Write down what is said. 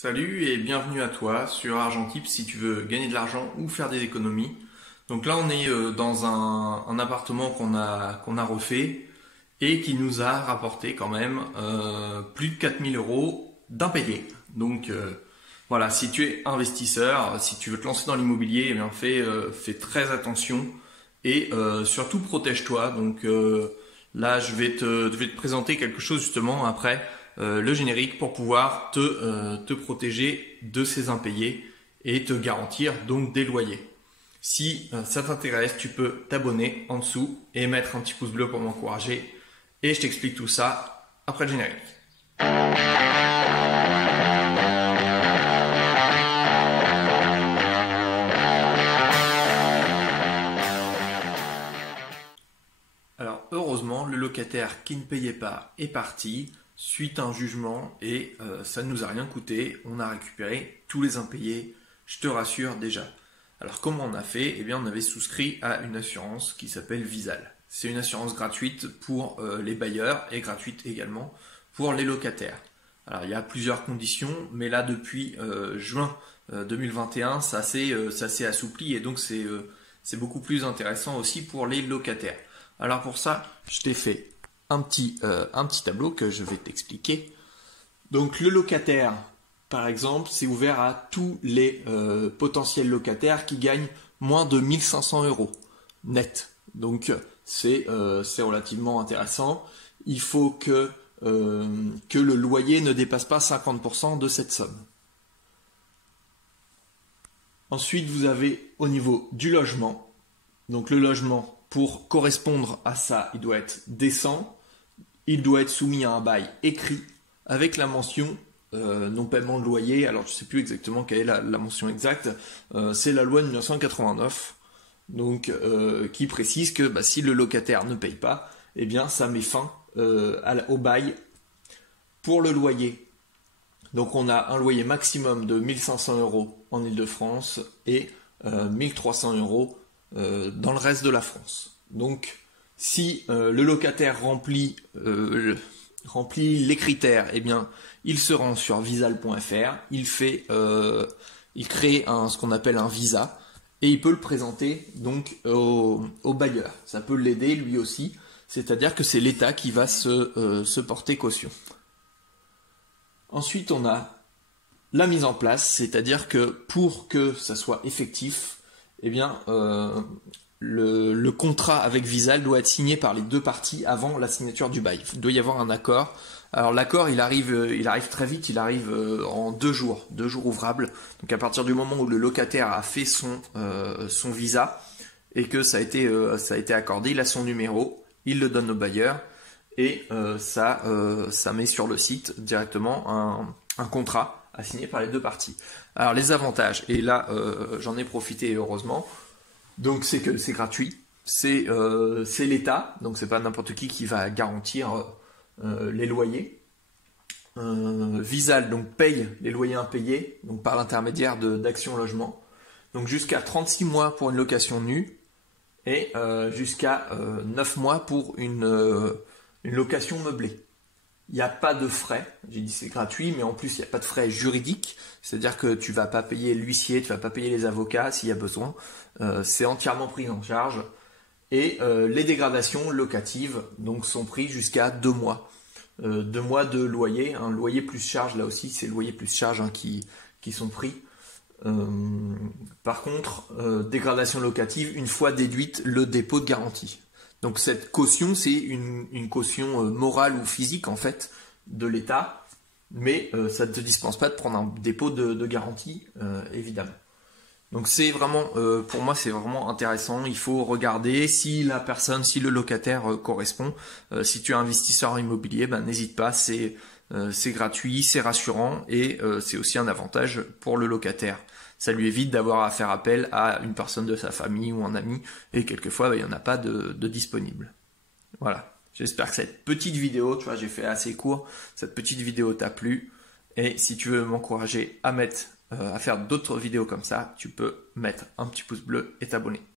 Salut et bienvenue à toi sur Argentip si tu veux gagner de l'argent ou faire des économies. Donc là on est dans un appartement qu'on a refait et qui nous a rapporté quand même plus de 4000 € d'impayés. Donc voilà, si tu es investisseur, si tu veux te lancer dans l'immobilier, eh bien fais très attention et surtout protège-toi. Donc là je vais te présenter quelque chose justement après le générique pour pouvoir te protéger de ces impayés et te garantir donc des loyers. Si ça t'intéresse, tu peux t'abonner en dessous et mettre un petit pouce bleu pour m'encourager. Et je t'explique tout ça après le générique. Alors heureusement, le locataire qui ne payait pas est parti suite à un jugement et ça ne nous a rien coûté. On a récupéré tous les impayés, je te rassure déjà. Alors comment on a fait? Eh bien on avait souscrit à une assurance qui s'appelle Visal. C'est une assurance gratuite pour les bailleurs et gratuite également pour les locataires. Alors il y a plusieurs conditions, mais là depuis juin 2021, ça s'est assoupli et donc c'est beaucoup plus intéressant aussi pour les locataires. Alors pour ça, je t'ai fait un petit tableau que je vais t'expliquer. Donc le locataire, par exemple, c'est ouvert à tous les potentiels locataires qui gagnent moins de 1500 € net. Donc c'est relativement intéressant. Il faut que le loyer ne dépasse pas 50% de cette somme. Ensuite, vous avez au niveau du logement. Donc le logement, pour correspondre à ça, il doit être décent. Il doit être soumis à un bail écrit avec la mention non-paiement de loyer. Alors je ne sais plus exactement quelle est la mention exacte. C'est la loi de 1989 donc, qui précise que si le locataire ne paye pas, eh bien ça met fin au bail. Pour le loyer, donc on a un loyer maximum de 1500 € en Île-de-France et 1300 € dans le reste de la France. Donc si le locataire remplit les critères, eh bien, il se rend sur visal.fr, il crée ce qu'on appelle un visa et il peut le présenter donc au bailleur. Ça peut l'aider lui aussi, c'est-à-dire que c'est l'État qui va se porter caution. Ensuite, on a la mise en place, c'est-à-dire que pour que ça soit effectif, eh bien, le contrat avec Visal doit être signé par les deux parties avant la signature du bail. Il doit y avoir un accord. Alors l'accord, il arrive très vite, il arrive en 2 jours ouvrables. Donc à partir du moment où le locataire a fait son visa et que ça a été accordé, il a son numéro, il le donne au bailleur et ça met sur le site directement un contrat à signer par les deux parties. Alors les avantages, et là j'en ai profité heureusement. Donc c'est que c'est gratuit, c'est l'État, donc c'est pas n'importe qui va garantir les loyers. Visal donc paye les loyers impayés donc par l'intermédiaire d'Action Logement. Donc jusqu'à 36 mois pour une location nue et jusqu'à 9 mois pour une location meublée. Il n'y a pas de frais, j'ai dit c'est gratuit, mais en plus il n'y a pas de frais juridiques, c'est-à-dire que tu ne vas pas payer l'huissier, tu ne vas pas payer les avocats s'il y a besoin, c'est entièrement pris en charge. Et les dégradations locatives donc, sont prises jusqu'à 2 mois. 2 mois de loyer, un loyer plus charge, là aussi c'est loyer plus charge qui sont pris. Par contre, dégradation locative, une fois déduite le dépôt de garantie. Donc cette caution, c'est une caution morale ou physique en fait de l'État, mais ça ne te dispense pas de prendre un dépôt de garantie, évidemment. Donc c'est vraiment, pour moi c'est vraiment intéressant, il faut regarder si le locataire correspond. Si tu es investisseur immobilier, n'hésite pas, c'est gratuit, c'est rassurant et c'est aussi un avantage pour le locataire. Ça lui évite d'avoir à faire appel à une personne de sa famille ou un ami et quelquefois il n'y en a pas de disponible. Voilà, j'espère que cette petite vidéo, tu vois, j'ai fait assez court, cette petite vidéo t'a plu et si tu veux m'encourager à faire d'autres vidéos comme ça, tu peux mettre un petit pouce bleu et t'abonner.